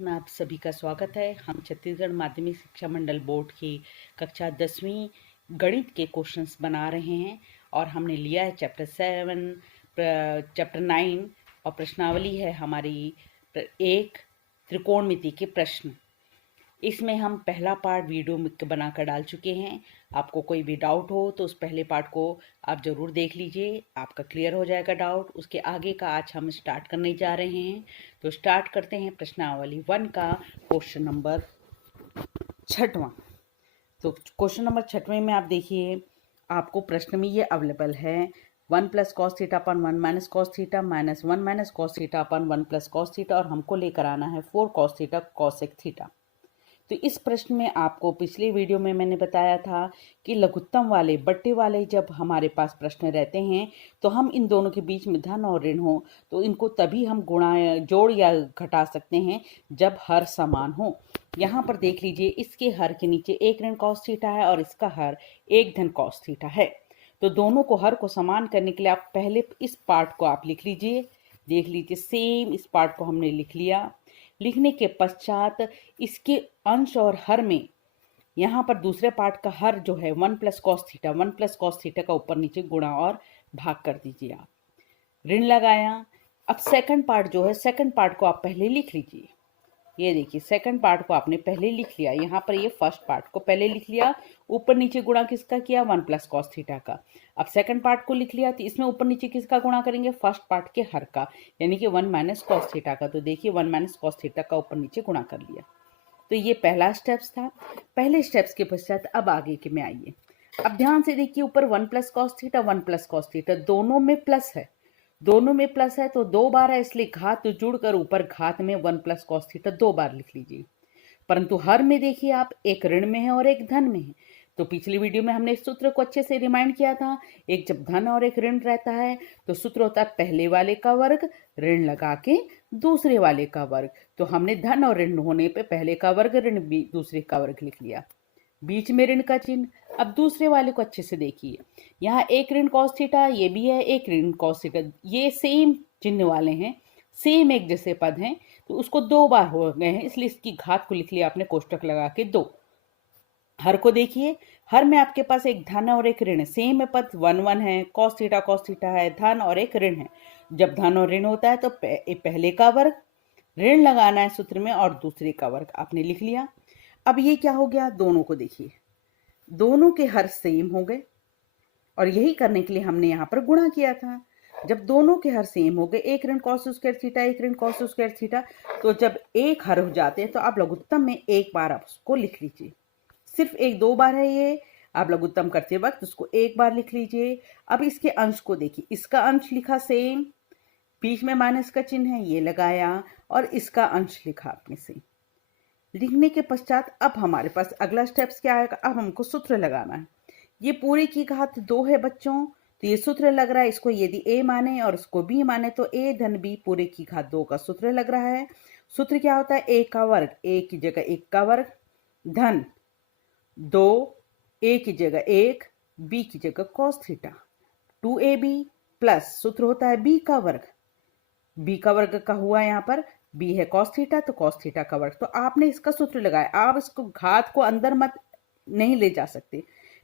में आप सभी का स्वागत है। हम छत्तीसगढ़ माध्यमिक शिक्षा मंडल बोर्ड की कक्षा 10वीं गणित के क्वेश्चंस बना रहे हैं और हमने लिया है चैप्टर 7, चैप्टर 9 और प्रश्नावली है हमारी एक त्रिकोणमिति के प्रश्न। इसमें हम पहला पार्ट वीडियो में बनाकर डाल चुके हैं। आपको कोई भी डाउट हो तो उस पहले पार्ट को आप ज़रूर देख लीजिए, आपका क्लियर हो जाएगा डाउट। उसके आगे का आज हम स्टार्ट करने जा रहे हैं। तो स्टार्ट करते हैं प्रश्नावली 1 का क्वेश्चन नंबर 6वां। तो क्वेश्चन नंबर 6वें में आप देखिए, आपको प्रश्न में ये अवेलेबल है 1 plus cos theta upon 1 minus cos theta minus 1 minus cos theta upon 1 plus cos theta, और हमको लेकर आना है 4 कॉस थीटा कॉसेक थीटा। तो इस प्रश्न में आपको पिछले वीडियो में मैंने बताया था कि लघुत्तम वाले बट्टे वाले जब हमारे पास प्रश्न रहते हैं तो हम इन दोनों के बीच में धन और ऋण हो तो इनको तभी हम गुणा जोड़ या घटा सकते हैं जब हर समान हो। यहाँ पर देख लीजिए, इसके हर के नीचे एक ऋण कॉस थीटा है और इसका हर एक धन कॉस थीटा है। तो दोनों को हर को समान करने के लिए आप पहले इस पार्ट को आप लिख लीजिए। देख लीजिए, सेम इस पार्ट को हमने लिख लिया। लिखने के पश्चात इसके अंश और हर में यहाँ पर दूसरे पार्ट का हर जो है 1 प्लस कॉस थीटा का ऊपर नीचे गुणा और भाग कर दीजिए। आप ऋण लगाया। अब सेकंड पार्ट जो है, सेकंड पार्ट को आप पहले लिख लीजिए। ये देखिए, सेकंड पार्ट को आपने पहले लिख लिया। यहाँ पर ये फर्स्ट पार्ट को पहले लिख लिया, ऊपर नीचे गुणा किसका किया, 1 प्लस कॉस थीटा का। अब सेकंड पार्ट को लिख लिया तो इसमें ऊपर नीचे किसका गुणा करेंगे, फर्स्ट पार्ट के हर का, यानी कि 1 माइनस कॉस थीटा का। तो देखिए 1 माइनस कॉस थीटा का ऊपर नीचे गुणा कर लिया। तो ये पहला स्टेप्स था। पहले स्टेप्स के पश्चात अब आगे के में आइए। अब ध्यान से देखिए, ऊपर 1 plus cos theta 1 plus cos theta दोनों में प्लस है, दोनों में प्लस है तो 2 बार है, इसलिए घात जुड़कर ऊपर घात में 1 प्लस कॉस थीटा 2 बार लिख लीजिए। परंतु हर में देखिए आप, एक ऋण में है और एक धन में है। तो पिछली वीडियो में हमने इस सूत्र को अच्छे से रिमाइंड किया था। एक जब धन और एक ऋण रहता है तो सूत्र होता है पहले वाले का वर्ग ऋण लगा के दूसरे वाले का वर्ग। तो हमने धन और ऋण होने पे पहले का वर्ग ऋण दूसरे का वर्ग लिख लिया, बीच में ऋण का चिन्ह। अब दूसरे वाले को अच्छे से देखिए, यहाँ एक ऋण कॉस थीटा, ये भी है एक ऋण कॉस थीटा, ये सेम चिन्ह वाले हैं, सेम एक जैसे पद हैं, तो उसको 2 बार हो गए हैं, इसलिए इसकी घात को लिख लिया आपने कोष्टक लगा के 2। हर को देखिए, हर में आपके पास एक धन और एक ऋण है, सेम है पद, 1 1 है, कॉस थीटा है, धन और एक ऋण है। जब धन और ऋण होता है तो पहले का वर्ग ऋण लगाना है सूत्र में और दूसरे का वर्ग आपने लिख लिया। अब ये क्या हो गया, दोनों को देखिए, दोनों के हर सेम हो गए और यही करने के लिए हमने यहाँ पर गुणा किया था। जब दोनों के हर सेम हो गए, एक ऋण कॉस स्क्वायर थीटा एक ऋण कॉस स्क्वायर थीटा, तो जब एक हर हो जाते हैं तो आप लघुत्तम में एक बार आप उसको लिख लीजिए। सिर्फ एक 2 बार है ये, आप लघुत्तम करते वक्त उसको एक बार लिख लीजिए। अब इसके अंश को देखिए, इसका अंश लिखा सेम, बीच में माइनस का चिन्ह है ये लगाया, और इसका अंश लिखा आपने सेम। लिखने के पश्चात अब हमारे पास अगला स्टेप्स क्या आएगा, अब हमको सूत्र लगाना है। ये पूरे की घात 2 है बच्चों, तो ये सूत्र लग रहा है, इसको यदि a माने और इसको b माने तो a धन b पूरे की घात 2 का सूत्र लग रहा है। सूत्र क्या होता है, a का वर्ग, a की जगह 1 का वर्ग, धन 2 a की जगह 1 b की जगह cos थीटा 2ab, प्लस सूत्र होता है b का वर्ग, b का वर्ग का हुआ यहाँ पर, b है cos थीटा तो cos थीटा का वर्ग। तो आपने इसका सूत्र लगाया, आप इसको घात को अंदर मत नहीं ले जा सकते।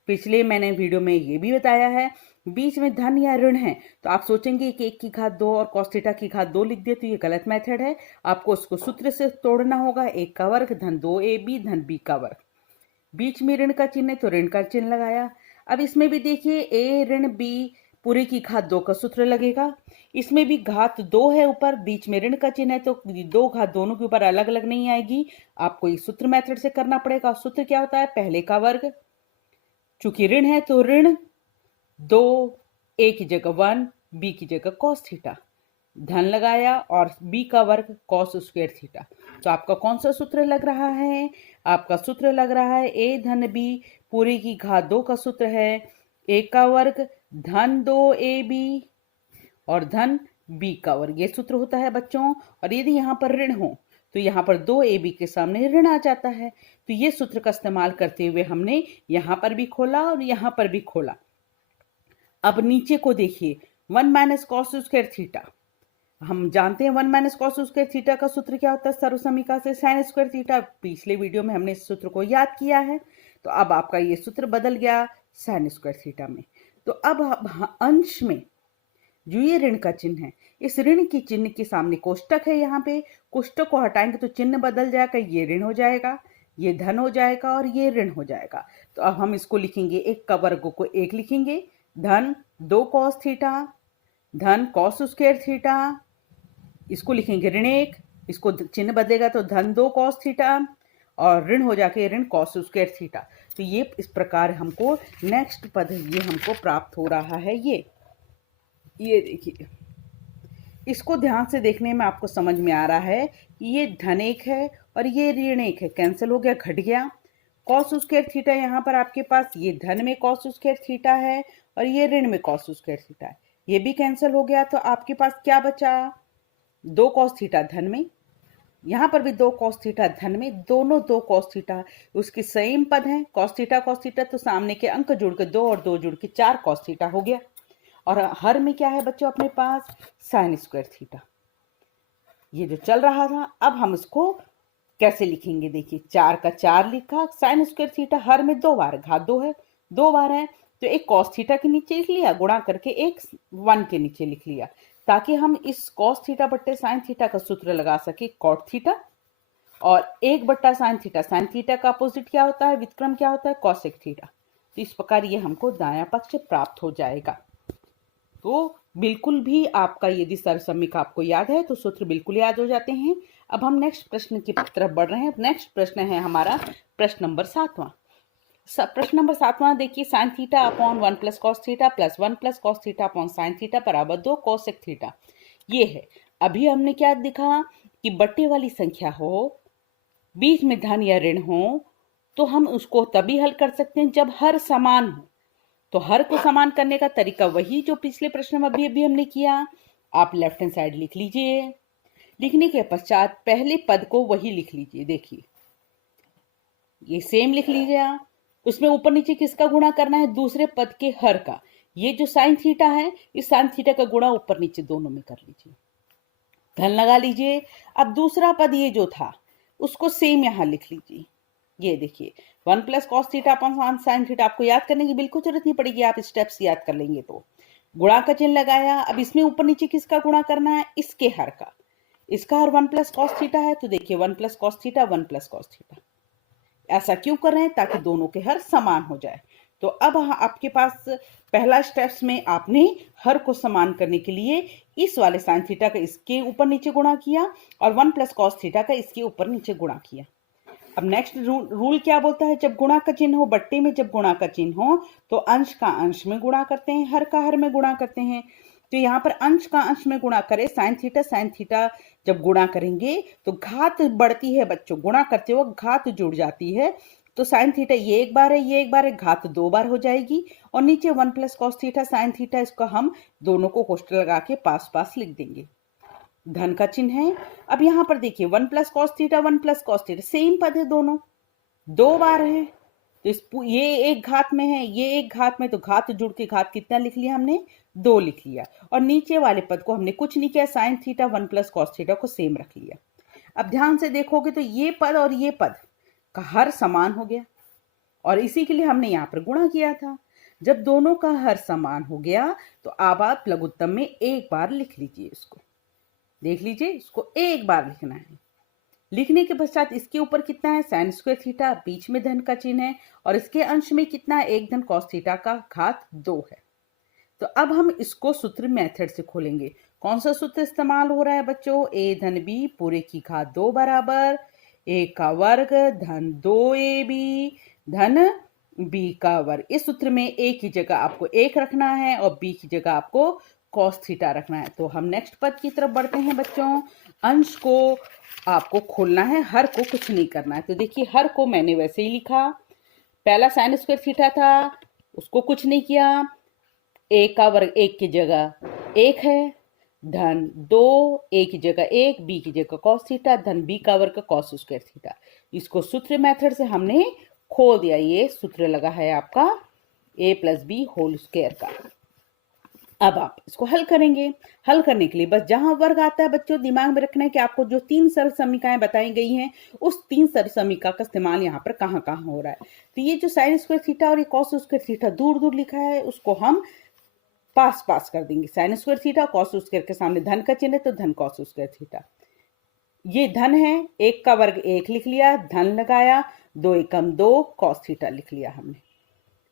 पिछले मैंने वीडियो में ये भी बताया है, बीच में धन या ऋण है तो आप सोचेंगे कि 1 की घात 2 और cos थीटा की घात 2 लिख दिए, तो ये गलत मेथड है। आपको उसको सूत्र से तोड़ना होगा, 1 का वर्ग धन 2ab धन b का वर्ग, बीच में ऋण का चिन्ह है तो ऋण का चिन्ह लगाया। अब इसमें भी देखिए a ऋण b पूरे की घात 2 का सूत्र लगेगा, इसमें भी घात 2 है ऊपर, बीच में ऋण का चिन्ह है तो 2 घात दोनों के ऊपर अलग अलग नहीं आएगी, आपको इस सूत्र मेथड से करना पड़ेगा। सूत्र क्या होता है, पहले का वर्ग, चूंकि ऋण है तो ऋण 2 a की जगह 1 b की जगह cos थीटा, धन लगाया और b का वर्ग cos स्क्वायर थीटा। तो आपका कौन सा सूत्र लग रहा है, आपका सूत्र लग रहा है a धन b पूरे की घात 2 का सूत्र है a का वर्ग धन 2ab और धन b का वर्ग, ये सूत्र होता है बच्चों। और यदि यहाँ पर ऋण हो तो यहाँ पर 2ab के सामने ऋण आ जाता है, तो ये सूत्र का इस्तेमाल करते हुए हमने यहाँ पर भी खोला और यहाँ पर भी खोला। अब नीचे को देखिए, 1 माइनस कॉस स्क्वायर थीटा, हम जानते हैं 1 माइनस कॉस स्क्वायर थीटा का सूत्र क्या होता है, सर्वसमीका से साइन स्क्वायर थीटा। पिछले वीडियो में हमने इस सूत्र को याद किया है। तो अब आपका ये सूत्र बदल गया साइन स्क्वायर थीटा में। तो अब अंश में जो ये ऋण का चिन्ह है, इस ऋण की चिन्ह के सामने कोष्टक है, यहाँ पे कोष्टक को हटाएंगे तो चिन्ह बदल जाएगा, ये ऋण हो जाएगा, ये धन हो जाएगा और ये ऋण हो जाएगा। तो अब हम इसको लिखेंगे, एक का वर्ग को एक लिखेंगे, धन 2 कॉस थीटा, धन कॉस स्क्वायर थीटा, इसको लिखेंगे ऋण 1, इसको चिन्ह बदलेगा तो धन 2 कॉस थीटा और ऋण हो जाके ऋण कॉस स्क्वायर थीटा। तो ये इस प्रकार हमको नेक्स्ट पद ये हमको प्राप्त हो रहा है। ये देखिए, इसको ध्यान से देखने में आपको समझ में आ रहा है कि ये धन 1 है और ये ऋण 1 है, कैंसिल हो गया, घट गया। कॉस स्क्वायर थीटा यहाँ पर आपके पास ये धन में कॉस स्क्वायर थीटा है और ये ऋण में कॉस स्क्वायर थीटा है, ये भी कैंसिल हो गया। तो आपके पास क्या बचा, 2 कॉस थीटा धन में, यहाँ पर भी 2 कॉस थीटा धन में, दोनों 2 कॉस थीटा उसके सेम पद हैं, कॉस थीटा तो सामने के अंक जुड़ के 2 और 2 जुड़ के 4 कॉस थीटा हो गया। और हर में क्या है बच्चों अपने पास, साइन स्क्वायर थीटा, ये जो चल रहा था। अब हम इसको कैसे लिखेंगे, देखिए 4 का 4 लिखा, साइन स्क्वायर थीटा हर में 2 बार, घात 2 है, 2 बार है तो एक कॉस थीटा के नीचे लिख लिया, गुणा करके एक 1 के नीचे लिख लिया, ताकि हम इस कॉस थीटा बट्टे साइन थीटा का सूत्र लगा सके कॉट थीटा, और 1 बट्टा साइन थीटा का अपोजिट क्या होता है, व्युत्क्रम क्या होता है, कॉसेक थीटा। तो इस प्रकार ये हमको दायां पक्ष प्राप्त हो जाएगा। तो बिल्कुल भी आपका यदि सर्वसमीका आपको याद है तो सूत्र बिल्कुल याद हो जाते हैं। अब हम नेक्स्ट प्रश्न की तरफ बढ़ रहे हैं। नेक्स्ट प्रश्न है हमारा प्रश्न नंबर 7वां। प्रश्न नंबर 7वां देखिए, sine theta upon 1 plus cos theta plus 1 plus cos theta upon sine theta बराबर 2 कोसेक थीटा। ये है, अभी हमने क्या दिखा कि बट्टे वाली संख्या हो, बीच में धन या ऋण हो, तो हम उसको तभी हल कर सकते हैं जब हर समान हो। तो हर को समान करने का तरीका वही जो पिछले प्रश्न में अभी अभी हमने किया। आप लेफ्ट हैंड साइड लिख लीजिए, लिखने के पश्चात पहले पद को वही लिख लीजिए, देखिए ये सेम लिख लीजिए। उसमें ऊपर नीचे किसका गुणा करना है, दूसरे पद के हर का। ये जो साइन थीटा है, इस साइन थीटा का गुणा ऊपर नीचे दोनों में कर लीजिए, धन लगा लीजिए। अब दूसरा पद ये जो था उसको सेम यहां लिख लीजिए, ये देखिए 1 plus cos theta upon sine theta. आपको याद करने की बिल्कुल जरूरत नहीं पड़ेगी, आप स्टेप्स याद कर लेंगे। तो गुणा का चिन्ह लगाया, अब इसमें ऊपर नीचे किसका गुणा करना है, इसके हर का। इसका हर 1 प्लस कॉस थीटा है, तो देखिए 1 plus cos theta 1 plus cos theta. ऐसा क्यों कर रहे हैं, ताकि दोनों के हर समान हो जाए। तो अब आपके पास पहला स्टेप्स में आपने हर को समान करने के लिए इस वाले साइन थीटा का इसके ऊपर नीचे गुणा किया और 1 प्लस कॉस थीटा का इसके ऊपर नीचे गुणा किया। अब नेक्स्ट रूल क्या बोलता है, जब गुणा का चिन्ह हो, बट्टे में जब गुणा का चिन्ह हो तो अंश का अंश में गुणा करते हैं, हर का हर में गुणा करते हैं। तो यहाँ पर अंश का अंश में गुणा करें, साइन थीटा जब गुणा करेंगे तो घात बढ़ती है बच्चों, गुणा करते वक्त घात जुड़ जाती है। तो साइन थीटा ये एक बार है, ये एक बार है, घात 2 बार हो जाएगी। और नीचे 1 plus cos theta sine theta, इसको हम दोनों को कोष्ठक लगा के पास पास लिख देंगे, धन का चिन्ह है। अब यहाँ पर देखिए 1 plus cos theta 1 plus cos theta same पद है, दोनों 2 बार है। तो ये एक घात में है, ये एक घात में, तो घात जुड़ के घात कितना लिख लिया हमने, 2 लिख लिया। और नीचे वाले पद को हमने कुछ नहीं किया, sine theta 1 plus cos theta को सेम रख लिया। अब ध्यान से देखोगे तो ये पद और ये पद का हर समान हो गया, और इसी के लिए हमने यहाँ पर गुणा किया था। जब दोनों का हर समान हो गया तो अब आप लघुत्तम में एक बार लिख लीजिए, इसको देख लीजिए, इसको एक बार लिखना है। लिखने के पश्चात इसके ऊपर कितना है, साइन स्क्वायर थीटा, बीच में धन का चिन्ह है, और इसके अंश में कितना है, 1 धन कॉस थीटा का घात 2 है। तो अब हम इसको सूत्र मेथड से खोलेंगे। कौन सा सूत्र इस्तेमाल हो रहा है बच्चों, a धन b पूरे की घात 2 बराबर a का वर्ग धन 2ab धन b का वर्ग। इस सूत्र में a की जगह आपको 1 रखना है और b की जगह आपको कॉस थीटा रखना है। तो हम नेक्स्ट पद की तरफ बढ़ते हैं बच्चों। अंश को आपको खोलना है, हर को कुछ नहीं करना है। तो देखिए हर को मैंने वैसे ही लिखा, पहला साइन स्क्वायर थीटा था, उसको कुछ नहीं किया, a का वर्ग 1 की जगह 1 है, धन 2 a की जगह 1, b की जगह कॉस थीटा धन b का वर्ग कॉस स्क्वायर थीटा। इसको सूत्र मेथड से हमने खोल दिया। ये सूत्र लगा है आपका a plus B whole square का। अब आप इसको हल करेंगे। हल करने के लिए बस जहां वर्ग आता है बच्चों, दिमाग में रखना है कि आपको जो 3 सरल समीकरण बताई गई हैं, उस 3 सरल समीकरण का इस्तेमाल यहाँ पर कहाँ कहाँ हो रहा है। तो ये जो साइन स्क्वायर थीटा और ये कॉस स्क्वायर थीटा दूर दूर लिखा है, उसको हम पास पास कर देंगे। Sign square theta, cos square के सामने धन का चिन्ह है तो धन कॉस स्क्वायर थीटा। ये धन है, 1 का वर्ग 1 लिख लिया, धन लगाया, 2 एकम 2 कॉस थीटा लिख लिया हमने।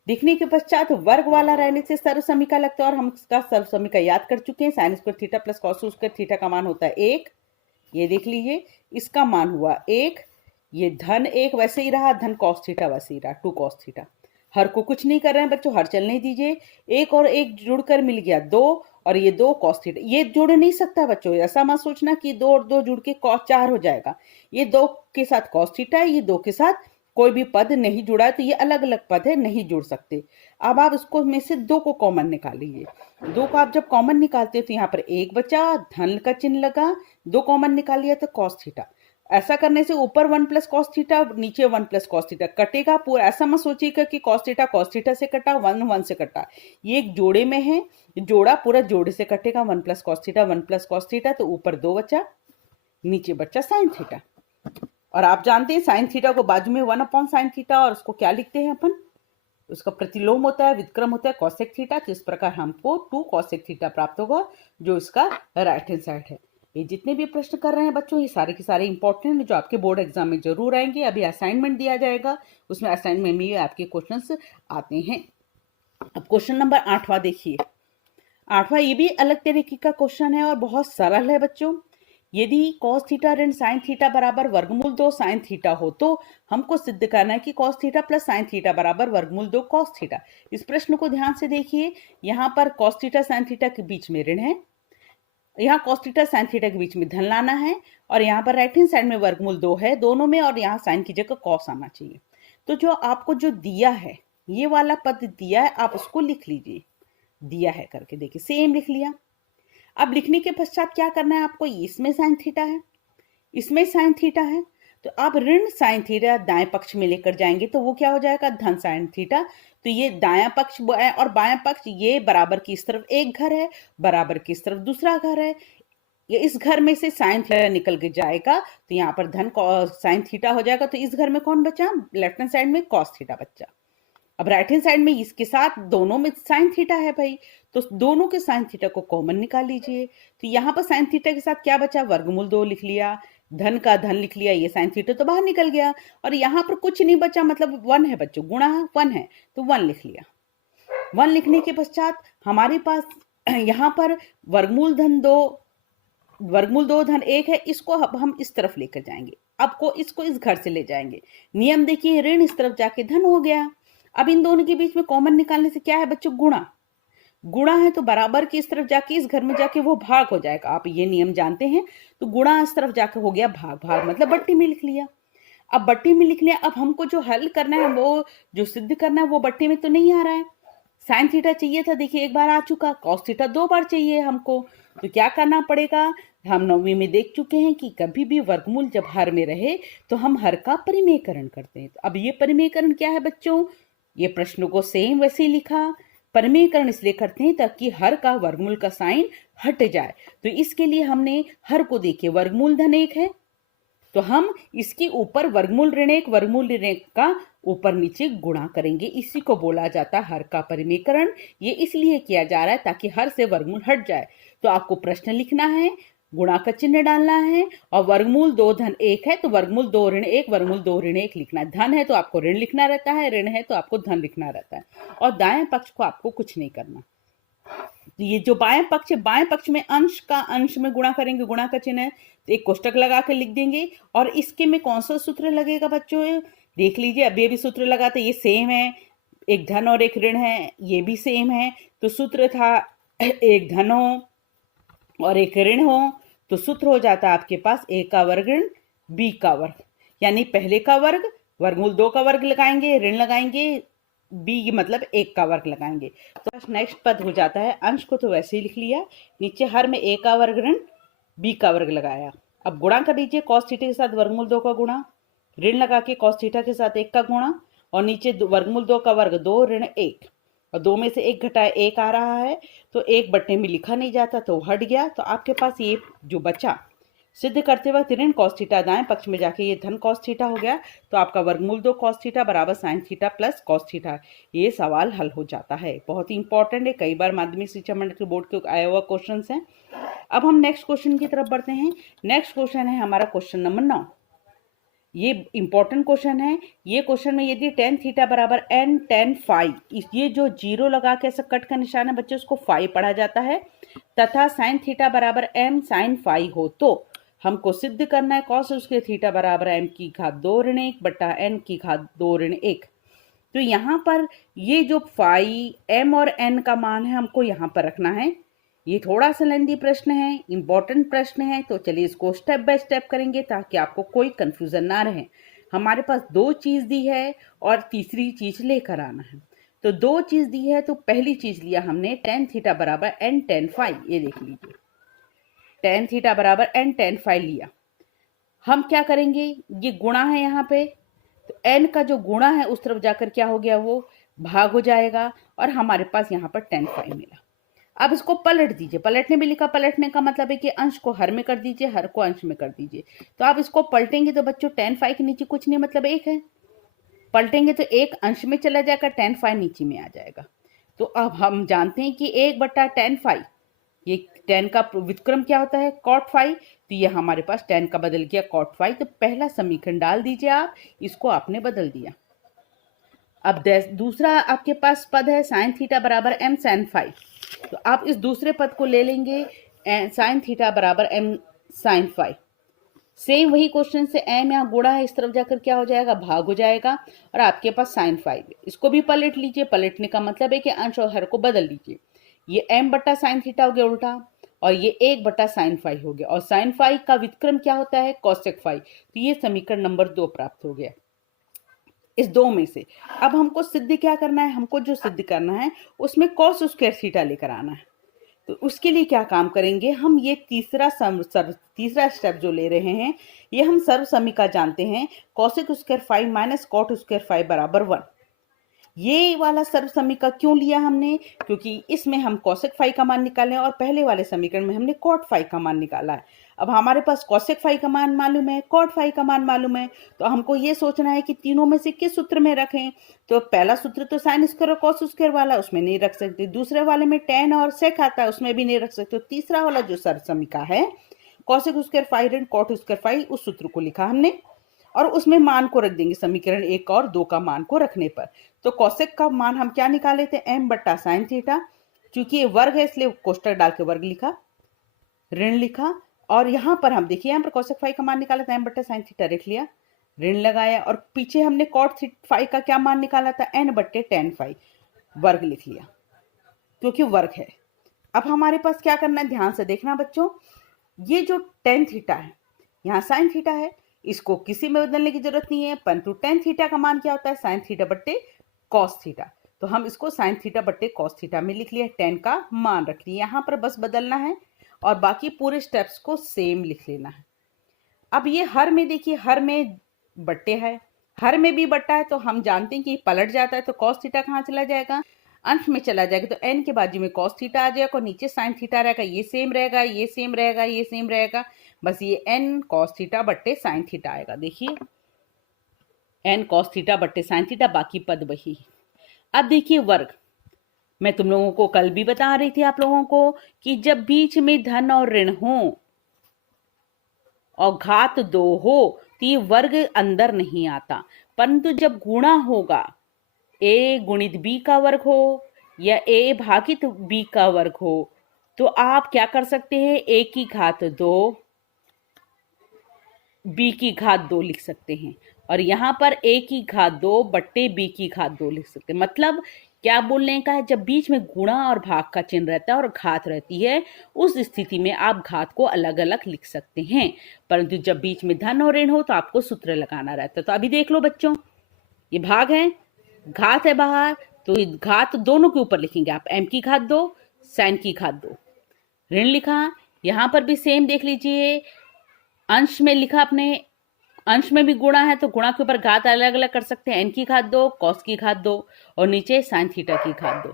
लिखने के पश्चात वर्ग वाला रहने से सर्व समीकरण लगता है और हम इसका सर्व समीकरण याद कर चुके हैं। Sine square theta plus cos square theta का मान होता है 1। ये देख लीजिए, इसका मान हुआ 1। ये धन 1 वैसे ही रहा, धन कॉस थीटा वैसे ही रहा, 2 कॉस थीटा। हर को कुछ नहीं कर रहे हैं बच्चों, हर चलने दीजिए। 1 और 1 जुड़कर मिल गया 2, और ये 2 कॉस थीटा। ये जुड़ नहीं सकता बच्चों, ऐसा मत सोचना कि 2 और 2 जुड़ के कॉस 4 हो जाएगा। ये 2 के साथ कॉस थीटा है, ये 2 के साथ कोई भी पद नहीं जुड़ा है, तो ये अलग अलग पद है, नहीं जुड़ सकते। अब आप इसको में से 2 को कॉमन निकाल लीजिए। 2 को आप जब कॉमन निकालते हैं तो यहाँ पर 1 बचा, धन का चिन्ह लगा, 2 कॉमन निकाल लिया तो कॉस थीटा। ऐसा करने से ऊपर 1 प्लस कॉस थीटा, नीचे 1 प्लस कॉस थीटा कटेगा पूरा। ऐसा मत सोचिएगा कि कॉस थीटा से कटा, 1 1 से कटा। ये एक जोड़े में है, जोड़ा पूरा जोड़े से कटेगा। 1 plus cos theta, 1 plus cos theta, तो ऊपर 2 बचा, नीचे बचा साइन थीटा। और आप जानते हैं साइन थीटा को बाजू में 1 अपॉन साइन थीटा, और उसको क्या लिखते हैं अपन, उसका प्रतिलोम होता है, व्युत्क्रम होता है कॉसेक थीटा। तो इस प्रकार हमको 2 कॉसेक थीटा प्राप्त होगा, जो इसका राइट हैंड साइड है। ये जितने भी प्रश्न कर रहे हैं बच्चों, ये सारे के सारे इंपॉर्टेंट हैं, जो आपके बोर्ड एग्जाम में जरूर आएंगे। अभी असाइनमेंट दिया जाएगा, उसमें असाइनमेंट में आपके क्वेश्चंस आते हैं। अब क्वेश्चन नंबर 8वां देखिए। 8वां ये भी अलग तरीके का क्वेश्चन है और बहुत सरल है बच्चों। यदि cos थीटा ऋण साइन थीटा बराबर वर्गमूल 2 साइन थीटा हो, तो हमको सिद्ध करना है कि cos theta plus sine theta बराबर वर्गमूल 2 cos थीटा। इस प्रश्न को ध्यान से देखिए, यहाँ पर cos थीटा साइन थीटा के बीच में ऋण है, यहाँ cos थीटा साइन थीटा के बीच में धन लाना है, और यहाँ पर राइट हैंड साइड में वर्गमूल 2 है दोनों में, और यहाँ साइन की जगह cos आना चाहिए। तो जो आपको जो दिया है, ये वाला पद दिया है, आप उसको लिख लीजिए। दिया है करके देखिए, सेम लिख लिया। अब लिखने के पश्चात क्या करना है आपको, इसमें साइन थीटा है, इसमें साइन थीटा है, तो आप ऋण साइन थीटा दाएं पक्ष में लेकर जाएंगे तो वो क्या हो जाएगा, धन साइन थीटा। तो ये दायां पक्ष और बायां पक्ष, ये बराबर की इस तरफ एक घर है, बराबर की इस तरफ दूसरा घर है। ये इस घर में से साइन थीटा निकल के जाएगा, तो यहाँ पर धन साइन थीटा हो जाएगा। तो इस घर में कौन बचा, लेफ्ट हैंड साइड में कॉस थीटा बचा। अब राइट हैंड साइड में इसके साथ दोनों में साइन थीटा है भाई, तो दोनों के साइन थीटा को कॉमन निकाल लीजिए। तो यहाँ पर साइन थीटा के साथ क्या बचा, वर्गमूल 2 लिख लिया, धन का धन लिख लिया, ये साइन थीटा तो बाहर निकल गया, और यहाँ पर कुछ नहीं बचा, मतलब 1 है बच्चों, गुणा 1 है तो 1 लिख लिया। 1 लिखने के पश्चात हमारे पास यहाँ पर वर्गमूल 2 धन 1 है, इसको अब हम इस तरफ लेकर जाएंगे। अब को इसको इस घर से ले जाएंगे। नियम देखिए, ऋण इस तरफ जाके धन हो गया। अब इन दोनों के बीच में कॉमन निकालने से क्या है बच्चों, गुणा। गुणा है तो बराबर की इस तरफ जाके इस घर में जाके वो भाग हो जाएगा, आप ये नियम जानते हैं। तो गुणा इस तरफ जाके हो गया भाग, भाग मतलब बट्टी में लिख लिया। अब बट्टी में लिख लिया, अब हमको जो हल करना है, वो जो सिद्ध करना है, वो बट्टी में तो नहीं आ रहा है। साइन थीटा चाहिए था, देखिए एक बार आ चुका, कॉस थीटा 2 बार चाहिए हमको। तो क्या करना पड़ेगा, हम 9वीं में देख चुके हैं कि कभी भी वर्गमूल जब हर में रहे तो हम हर का परिमेयकरण करते हैं। तो अब ये परिमेयकरण क्या है बच्चों, ये प्रश्नों को सेम वैसे ही लिखा। परिमेयकरण इसलिए करते हैं ताकि हर का वर्गमूल का साइन हट जाए। तो इसके लिए हमने हर को देखिए, वर्गमूल धन 1 है, तो हम इसके ऊपर वर्गमूल ऋण 1 वर्गमूल ऋण 1 का ऊपर नीचे गुणा करेंगे। इसी को बोला जाता है हर का परिमेयकरण। ये इसलिए किया जा रहा है ताकि हर से वर्गमूल हट जाए। तो आपको प्रश्न लिखना है, गुणा का चिन्ह डालना है, और वर्गमूल 2 धन 1 है तो वर्गमूल 2 ऋण 1 वर्गमूल 2 ऋण 1 लिखना है। धन है तो आपको ऋण लिखना रहता है, ऋण है तो आपको धन लिखना रहता है, और दाएं पक्ष को आपको कुछ नहीं करना। तो ये जो बाएं पक्ष है, बाएं पक्ष में अंश का अंश में गुणा करेंगे, गुणा का चिन्ह है तो एक कोष्टक लगा के लिख देंगे। और इसके में कौन सा सूत्र लगेगा बच्चों, देख लीजिए, अभी अभी सूत्र लगाते, ये सेम है, एक धन और एक ऋण है, ये भी सेम है। तो सूत्र था एक धन हो और एक ऋण हो, तो सूत्र हो जाता है आपके पास a का वर्ग ऋण b का वर्ग, यानी पहले का वर्ग वर्गमूल 2 का वर्ग लगाएंगे, ऋण लगाएंगे, b मतलब 1 का वर्ग लगाएंगे। तो नेक्स्ट पद हो जाता है, अंश को तो वैसे ही लिख लिया, नीचे हर में a का वर्ग ऋण b का वर्ग लगाया। अब गुणा कर लीजिए, कॉस थीटा के साथ वर्गमूल 2 का गुणा, ऋण लगा के कॉस थीटा के साथ 1 का गुणा, और नीचे वर्गमूल 2 का वर्ग 2 ऋण 1, और 2 में से 1 घटाए 1 आ रहा है, तो 1 बट्टे में लिखा नहीं जाता तो हट गया। तो आपके पास ये जो बचा, सिद्ध करते वक्त ऋण कॉस थीटा दाएं पक्ष में जाके ये धन कॉस थीटा हो गया, तो आपका वर्गमूल 2 कॉस थीटा बराबर sine theta plus cos theta. ये सवाल हल हो जाता है, बहुत ही इंपॉर्टेंट है, कई बार माध्यमिक शिक्षा मंडल के बोर्ड के आया हुआ क्वेश्चन है। अब हम नेक्स्ट क्वेश्चन की तरफ बढ़ते हैं। नेक्स्ट क्वेश्चन है हमारा क्वेश्चन नंबर 9। ये इंपॉर्टेंट क्वेश्चन है। ये क्वेश्चन में यदि टेन थीटा बराबर एन टेन फाई, ये जो जीरो लगा के ऐसा कट का निशान है बच्चों, उसको फाई पढ़ा जाता है, तथा साइन थीटा बराबर एम साइन फाई हो, तो हमको सिद्ध करना है कॉस उसके थीटा बराबर एम की घात 2 ऋण 1 बटा एन की घात 2 ऋण 1। तो यहाँ पर ये जो फाई एम और एन का मान है हमको यहाँ पर रखना है। ये थोड़ा सा लेंदी प्रश्न है, इंपॉर्टेंट प्रश्न है, तो चलिए इसको स्टेप बाय स्टेप करेंगे ताकि आपको कोई कंफ्यूजन ना रहे। हमारे पास 2 चीज दी है और तीसरी चीज लेकर आना है। तो 2 चीज दी है, तो पहली चीज लिया हमने टेन थीटा बराबर एन टेन फाई, ये देख लीजिए, टेन थीटा बराबर एन टेन फाई लिया। हम क्या करेंगे, ये गुणा है यहाँ पे, तो एन का जो गुणा है उस तरफ जाकर क्या हो गया, वो भाग हो जाएगा, और हमारे पास यहाँ पर टेन फाई मिला। अब इसको पलट दीजिए, पलटने में लिखा, पलटने का मतलब है कि अंश को हर में कर दीजिए, हर को अंश में कर दीजिए। तो आप इसको पलटेंगे तो बच्चों टेन फाई के नीचे कुछ नहीं, मतलब 1 है, पलटेंगे तो 1 अंश में चला जाएगा, टेन फाई नीचे में आ जाएगा। तो अब हम जानते हैं कि 1 बटा टेन फाई, ये टेन का व्युत्क्रम क्या होता है, कॉट फाई, तो ये हमारे पास टेन का बदल गया कॉट फाई। तो पहला समीकरण डाल दीजिए आप, इसको आपने बदल दिया। अब दूसरा आपके पास पद है साइन थीटा बराबर एम साइन फाई, तो आप इस दूसरे पद को ले लेंगे साइन थीटा बराबर एम साइन फाई। सेम वही क्वेश्चन से एम यहाँ गुणा है, इस तरफ जाकर क्या हो जाएगा, भाग हो जाएगा, और आपके पास साइन फाई, इसको भी पलट लीजिए। पलटने का मतलब है कि अंश और हर को बदल लीजिए। ये एम बट्टा साइन थीटा हो गया उल्टा, और ये 1 बट्टा साइन फाई हो गया, और साइन फाई का व्युत्क्रम क्या होता है, कॉसेक फाई। तो ये समीकरण नंबर 2 प्राप्त हो गया इस 2 में से। अब हमको सिद्ध क्या करना है, हमको जो सिद्ध करना है उसमें कॉस स्क्वायर थीटा लेकर आना है। तो उसके लिए क्या काम करेंगे हम, ये तीसरा स्टेप जो ले रहे हैं, ये हम सर्व समीका जानते हैं, cosec square phi minus cot square phi बराबर 1। ये वाला सर्व समीका क्यों लिया हमने, क्योंकि इसमें हम कॉसेक फाई का मान निकाले और पहले वाले समीकरण में हमने कॉट फाई का मान निकाला है। अब हमारे पास कॉसेक फाई का मान मालूम है, कॉट फाई का मान मालूम है, तो हमको ये सोचना है कि तीनों में से किस सूत्र में रखें। तो पहला सूत्र तो साइन स्क्वायर और कॉस स्क्वायर वाला, उसमें नहीं रख सकते। दूसरे वाले में टेन और सेक आता है, उसमें भी नहीं रख सकते। तो तीसरा वाला जो सर्व समीका है, कॉसेक स्क्वायर फाई ऋण कॉट स्क्वायर फाई, उस सूत्र को लिखा हमने, और उसमें मान को रख देंगे समीकरण 1 और 2 का मान को रखने पर। तो कॉसेक का मान हम क्या निकाले थे, एम बट्टा साइन थीटा, चूंकि ये वर्ग है इसलिए कोष्टक डाल के वर्ग लिखा, ऋण लिखा, और यहाँ पर हम देखिए, यहाँ पर कॉसेक फाई का मान निकाला था, एम बट्टा साइन थीटा रख लिया, ऋण लगाया, और पीछे हमने कॉट फाई का क्या मान निकाला था, एन बट्टे टेन फाई, वर्ग लिख लिया क्योंकि वर्ग है। अब हमारे पास क्या करना है, ध्यान से देखना बच्चों, ये जो टेन थीटा है, यहाँ साइन थीटा है, इसको किसी में बदलने की जरूरत नहीं है, परंतु टेन थीटा का मान क्या होता है, साइन थीटा बट्टे कॉस थीटा। तो हम इसको साइन थीटा बट्टे कॉस थीटा में लिख लिया, टेन का मान रख लिया, यहाँ पर बस बदलना है और बाकी पूरे स्टेप्स को सेम लिख लेना है। अब ये हर में देखिए, हर में बट्टे है, हर में भी बट्टा है, तो हम जानते हैं कि पलट जाता है, तो कॉस थीटा कहाँ चला जाएगा, अंश में चला जाएगा, तो एन के बाजू में कॉस थीटा आ जाएगा और नीचे साइन थीटा रहेगा, ये सेम रहेगा, ये सेम रहेगा, ये सेम रहेगा, बस ये एन कॉस थीटा बट्टे साइन थीटा आएगा। देखिए एन कॉस थीटा बट्टे साइन थीटा, बाकी पद वही। अब देखिए वर्ग, मैं तुम लोगों को कल भी बता रही थी आप लोगों को कि जब बीच में धन और ऋण हो और घात 2 हो तो ये वर्ग अंदर नहीं आता, परंतु जब गुणा होगा, ए गुणित बी का वर्ग हो या ए भागित बी का वर्ग हो, तो आप क्या कर सकते हैं, ए की घात 2 बी की घात 2 लिख सकते हैं, और यहाँ पर ए की घात 2 बट्टे बी की घात 2 लिख सकते हैं। मतलब क्या बोलने का है, जब बीच में गुणा और भाग का चिन्ह रहता है और घात रहती है, उस स्थिति में आप घात को अलग अलग लिख सकते हैं, परंतु जब बीच में धन और ऋण हो तो आपको सूत्र लगाना रहता है। तो अभी देख लो बच्चों, ये भाग है, घात है बाहर, तो घात दोनों के ऊपर लिखेंगे आप, एम की घात 2 साइन की घात 2, ऋण लिखा, यहाँ पर भी सेम देख लीजिए, अंश में लिखा अपने, अंश में भी गुणा है तो गुणा के ऊपर घात अलग अलग कर सकते हैं, एन की घात 2 कॉस की घात 2 और नीचे साइन थीटा की घात 2।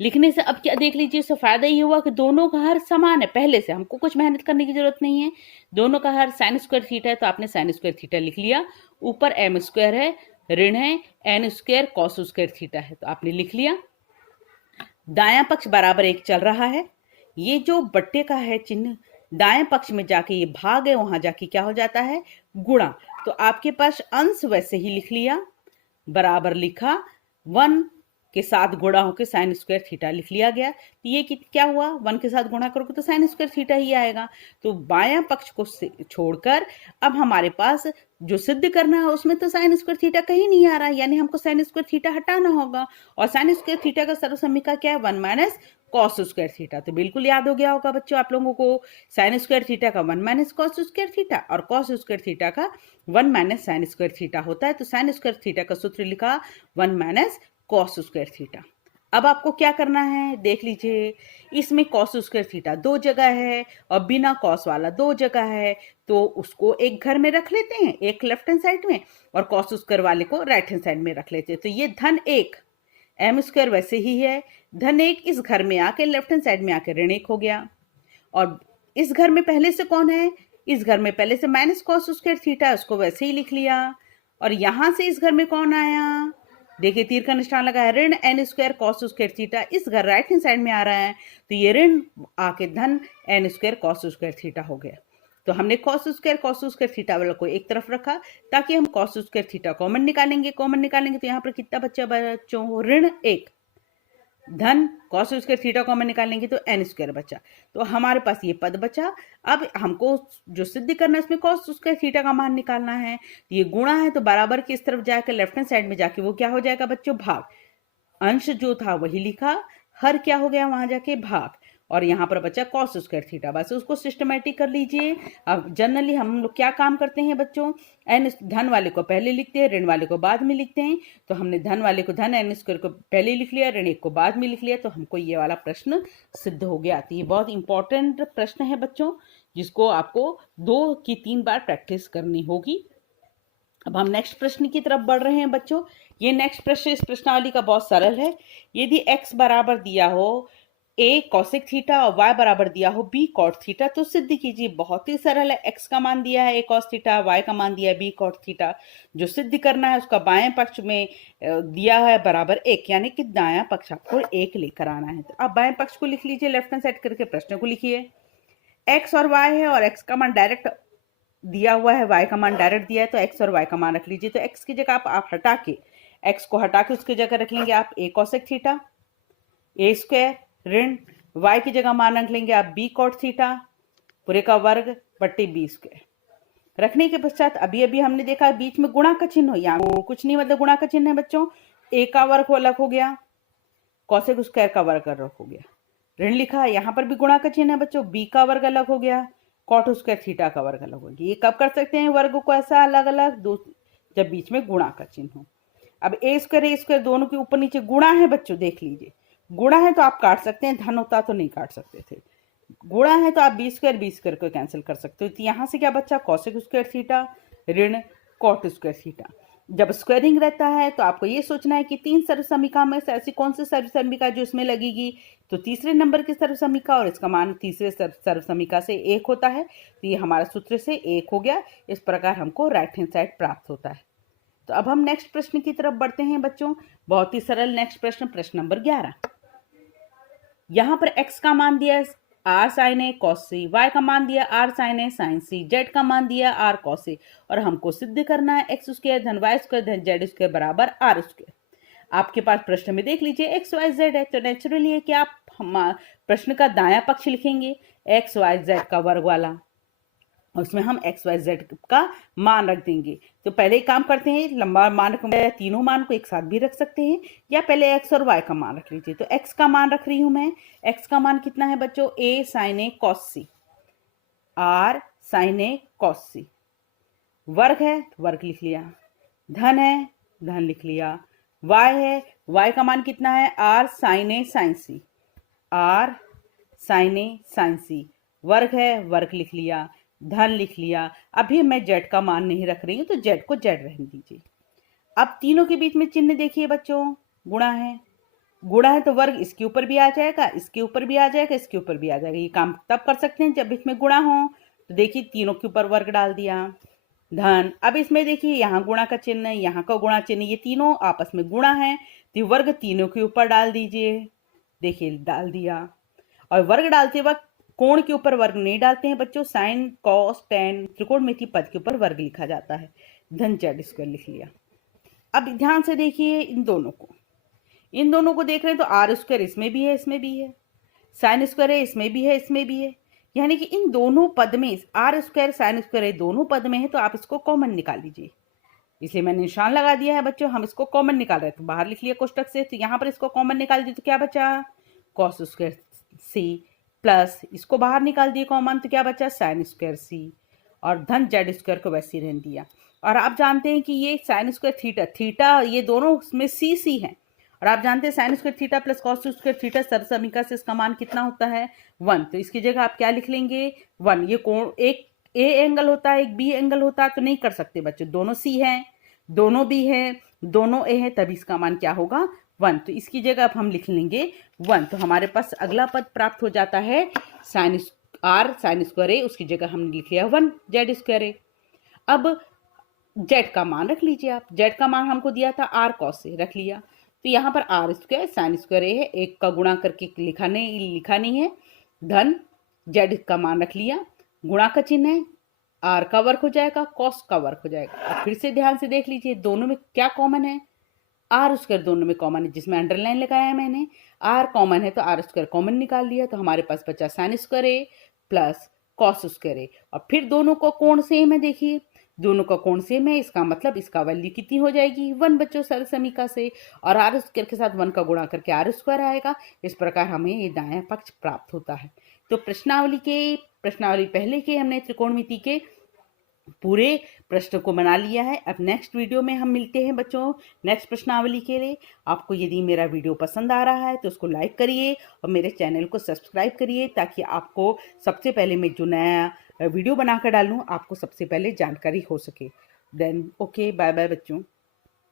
लिखने से अब क्या देख लीजिए, इससे फायदा ये हुआ कि दोनों का हर समान है, पहले से हमको कुछ मेहनत करने की जरूरत नहीं है। दोनों का हर साइन स्क्वायर थीटा है, तो आपने साइन स्क्वायर थीटा लिख लिया। ऊपर एम स्क्वायर है, ऋण है N square cos square theta है, तो आपने लिख लिया। दायां पक्ष बराबर 1 चल रहा है। ये जो बट्टे का है चिन्ह, दाएं पक्ष में जाके ये भाग है, वहां जाके क्या हो जाता है, गुणा। तो आपके पास अंश वैसे ही लिख लिया, बराबर लिखा, 1 के साथ गुणा होकर साइन स्क्वायर थीटा लिख लिया गया। तो ये क्या हुआ, 1 के साथ गुणा करोगे तो साइन स्क्वायर थीटा ही आएगा। तो बायां पक्ष को छोड़कर अब हमारे पास जो सिद्ध करना है उसमें तो साइन स्क्वायर थीटा कहीं नहीं आ रहा है, यानी हमको साइन स्क्वायर थीटा हटाना होगा। और साइन स्क्वायर थीटा का सर्वसम्मिका क्या है, 1 माइनस कॉस स्क्वायर थीटा। तो बिल्कुल याद हो गया होगा बच्चों आप लोगों को, साइन स्क्वायर थीटा का 1 माइनस कॉस स्क्वायर थीटा और कॉस स्क्वायर थीटा का 1 माइनस साइन स्क्वायर थीटा होता है। तो साइन स्क्वायर थीटा का सूत्र लिखा 1 माइनस कॉस स्क्वायर थीटा। अब आपको क्या करना है, देख लीजिए, इसमें कॉस स्क्वायर थीटा 2 जगह है और बिना कॉस वाला 2 जगह है, तो उसको एक घर में रख लेते हैं, एक लेफ्ट हैंड साइड में, और कॉस स्क्वायर वाले को राइट हैंड साइड में रख लेते हैं। तो ये (1) एम स्क्वायर वैसे ही है, (1) इस घर में आके लेफ्ट हैंड साइड में आके (1) हो गया। और इस घर में पहले से कौन है, इस घर में पहले से माइनस कॉस स्क्वायर थीटा, उसको वैसे ही लिख लिया। और यहां से इस घर में कौन आया, देखिए तीर का निशान लगा है, ऋण N square cos square theta, इस घर राइट हैंड साइड में आ रहा है, तो ये ऋण आके धन N square cos square theta हो गया। तो हमने कॉस स्क्वायर थीटा वाला को एक तरफ रखा, ताकि हम कॉस स्क्वायर थीटा कॉमन निकालेंगे तो यहाँ पर कितना बच्चा बच्चों, (1) धन कॉस स्क्वायर थीटा कॉमन निकालेंगे तो एन स्क्वायर बचा। तो हमारे पास ये पद बचा। अब हमको जो सिद्ध करना है इसमें कॉस स्क्वायर थीटा का मान निकालना है। ये गुणा है तो बराबर की इस तरफ जाकर लेफ्ट हैंड साइड में जाके वो क्या हो जाएगा बच्चों, भाग। अंश जो था वही लिखा, हर क्या हो गया वहां जाके, भाग। और यहाँ पर बचा कॉस स्क्वायर थीटा, बस उसको सिस्टमेटिक कर लीजिए। अब जनरली हम लोग क्या काम करते हैं बच्चों, एन धन वाले को पहले लिखते हैं, ऋण वाले को बाद में लिखते हैं। तो हमने धन वाले को धन एन स्क्वायर को पहले लिख लिया, ऋण 1 को बाद में लिख लिया, तो हमको ये वाला प्रश्न सिद्ध हो गया। तो ये बहुत इंपॉर्टेंट प्रश्न है बच्चों, जिसको आपको 2 की 3 बार प्रैक्टिस करनी होगी। अब हम नेक्स्ट प्रश्न की तरफ बढ़ रहे हैं बच्चों। ये नेक्स्ट प्रश्न इस प्रश्नावली का बहुत सरल है। यदि x बराबर दिया हो a cosec थीटा और y बराबर दिया हो b cot थीटा, तो सिद्ध कीजिए। बहुत ही सरल है, x का मान दिया है a cos थीटा, y का मान दिया है b cot थीटा। जो सिद्ध करना है उसका बाएं पक्ष में दिया है बराबर 1, यानी कि दायां पक्ष आपको 1 लेकर आना है। तो अब बाएं पक्ष को लिख लीजिए, लेफ्ट हैंड साइड करके प्रश्न को लिखिए। x और y है और x का मान डायरेक्ट दिया हुआ है, y का मान डायरेक्ट दिया है, तो x और y का मान रख लीजिए। तो x की जगह आप हटा के, x को हटा के उसकी जगह रख लेंगे आप a cosec theta, a square ऋण y की जगह मान रख लेंगे आप b cot थीटा पूरे का वर्ग बट्टे b स्क्वायर। रखने के पश्चात अभी अभी हमने देखा बीच में गुणा का चिन्ह हो, यहाँ कुछ नहीं मतलब गुणा का चिन्ह है बच्चों, a का वर्ग अलग हो गया, cosec स्क्वायर का वर्ग अलग हो गया, ऋण लिखा, यहाँ पर भी गुणा का चिन्ह है बच्चों, b का वर्ग अलग हो गया, कॉट स्क्वायर थीटा का वर्ग अलग होगी। ये कब कर सकते हैं वर्ग को ऐसा अलग अलग, दो जब बीच में गुणा का चिन्ह हो। अब ए स्क्वायर दोनों के ऊपर नीचे गुणा है बच्चों, देख लीजिए, गुणा है तो आप काट सकते हैं, धन होता तो नहीं काट सकते थे। गुणा है तो आप बी स्क्वायर को कैंसिल कर सकते हो। तो यहाँ से क्या बच्चा, कॉसेक स्क्वायर थीटा ऋण कॉट स्क्वायर थीटा। जब स्क्वायरिंग रहता है तो आपको ये सोचना है कि 3 सर्वसमीका में से ऐसी कौन सी सर्वसमीका जो इसमें लगेगी, तो तीसरे नंबर की सर्वसमीका, और इसका मान तीसरे सर्वसमीका से 1 होता है। तो ये हमारा सूत्र से 1 हो गया। इस प्रकार हमको राइट हैंड साइड प्राप्त होता है। तो अब हम नेक्स्ट प्रश्न की तरफ बढ़ते हैं बच्चों। बहुत ही सरल नेक्स्ट प्रश्न, प्रश्न नंबर 11। यहाँ पर x का मान दिया r sin a cos c, y का मान दिया r sin a sin c, z का मान दिया r cos a, और हमको सिद्ध करना है x स्क्वायर धन y स्क्वायर धन z स्क्वायर बराबर r स्क्वायर। आपके पास प्रश्न में देख लीजिए x y z है, तो नेचुरली है कि आप प्रश्न का दायां पक्ष लिखेंगे x y z का वर्ग वाला, उसमें हम x y z का मान रख देंगे। तो पहले एक काम करते हैं, लंबा मान रखूंगा, तीनों मान को एक साथ भी रख सकते हैं, या पहले x और y का मान रख लीजिए। तो x का मान रख रही हूं मैं, x का मान कितना है बच्चों, a sin a cos c, r sin a cos c, वर्ग है तो वर्ग लिख लिया, धन है धन लिख लिया, y है, y का मान कितना है, r sin a sin c, r sin a sin c, वर्ग है वर्ग लिख लिया, धन लिख लिया। अभी मैं z का मान नहीं रख रही हूं, तो z को z रहने दीजिए। अब तीनों के बीच में चिन्ह देखिए बच्चों, गुणा है, गुणा है तो वर्ग इसके ऊपर भी आ जाएगा, इसके ऊपर भी आ जाएगा, इसके ऊपर भी आ जाएगा। ये काम तब कर सकते हैं जब इसमें गुणा हो। तो देखिए तीनों के ऊपर वर्ग डाल दिया। धन, अब इसमें देखिए यहाँ गुणा का चिन्ह है, यहाँ का गुणा चिन्ह, ये तीनों आपस में गुणा है तो ये वर्ग तीनों के ऊपर डाल दीजिए। देखिए डाल दिया। और वर्ग डालते वक्त कोण के ऊपर वर्ग नहीं डालते हैं बच्चों, साइन कॉस टेन त्रिकोणमिति पद के ऊपर वर्ग लिखा जाता है। धन जेड स्क्वायर लिख लिया। अब ध्यान से देखिए इन दोनों को देख रहे हैं तो आर स्क्वायर इसमें भी है, इसमें भी है, साइन स्क्वायर है इसमें भी है, इसमें भी है, यानी कि इन दोनों पद में आर स्क्वायर साइन स्क्वायर है दोनों पद में है, तो आप इसको कॉमन निकाल लीजिए। इसलिए मैंने निशान लगा दिया है बच्चों, हम इसको कॉमन निकाल रहे हैं तो बाहर लिख लिया कोष्टक से। तो यहाँ पर इसको कॉमन निकाल दिए तो क्या बचा, कॉस स्क्वायर सी प्लस इसको बाहर निकाल दिए कॉमन तो क्या बचा, साइन स्क्वायर सी, और धन जेड स्क्वायर को वैसे ही रहने दिया। और आप जानते हैं कि ये साइन स्क्वायर थीटा, थीटा ये दोनों उसमें सी सी है, और आप जानते हैं sine square theta plus cos square theta सरसमीका से इसका मान कितना होता है 1। तो इसकी जगह आप क्या लिख लेंगे 1। ये कोण एक ए एंगल होता है, एक बी एंगल होता है, तो नहीं कर सकते बच्चों, दोनों सी है, दोनों बी है, दोनों ए है, तभी इसका मान क्या होगा 1। तो इसकी जगह अब हम लिख लेंगे 1। तो हमारे पास अगला पद प्राप्त हो जाता है साइन आर साइन स्क्वायर ए, उसकी जगह हमने लिख लिया 1 जेड स्क्वायर ए। अब जेड का मान रख लीजिए आप, जेड का मान हमको दिया था आर कॉस से, रख लिया। तो यहाँ पर आर स्क्वायर साइन स्क्वायर ए है, एक का गुणा करके लिखा नहीं है, धन जेड का मान रख लिया, गुणा का चिन्ह है, आर का वर्ग हो जाएगा, कॉस का वर्ग हो जाएगा। अब फिर से ध्यान से देख लीजिए दोनों में क्या कॉमन है, आर स्क्वायर दोनों में कॉमन है, जिसमें अंडरलाइन लगाया है मैंने, आर कॉमन है तो आर स्क्वायर कॉमन निकाल लिया, तो हमारे पास बचा साइन स्क्वायर ए प्लस कॉस स्क्वायर ए। और फिर दोनों को कोण सेम है, देखिए दोनों का कोण सेम है, इसका मतलब इसका वैल्यू कितनी हो जाएगी 1 बच्चों सरसमीका से, और आर स्क्वायर के साथ 1 का गुणा करके आर स्क्वायर आएगा। इस प्रकार हमें ये दायां पक्ष प्राप्त होता है। तो प्रश्नावली पहले के हमने त्रिकोणमिति के पूरे प्रश्न को बना लिया है। अब नेक्स्ट वीडियो में हम मिलते हैं बच्चों नेक्स्ट प्रश्नावली के लिए। आपको यदि मेरा वीडियो पसंद आ रहा है तो उसको लाइक करिए और मेरे चैनल को सब्सक्राइब करिए, ताकि आपको सबसे पहले मैं जो नया वीडियो बनाकर डालूं आपको सबसे पहले जानकारी हो सके। देन ओके, बाय बाय बच्चों।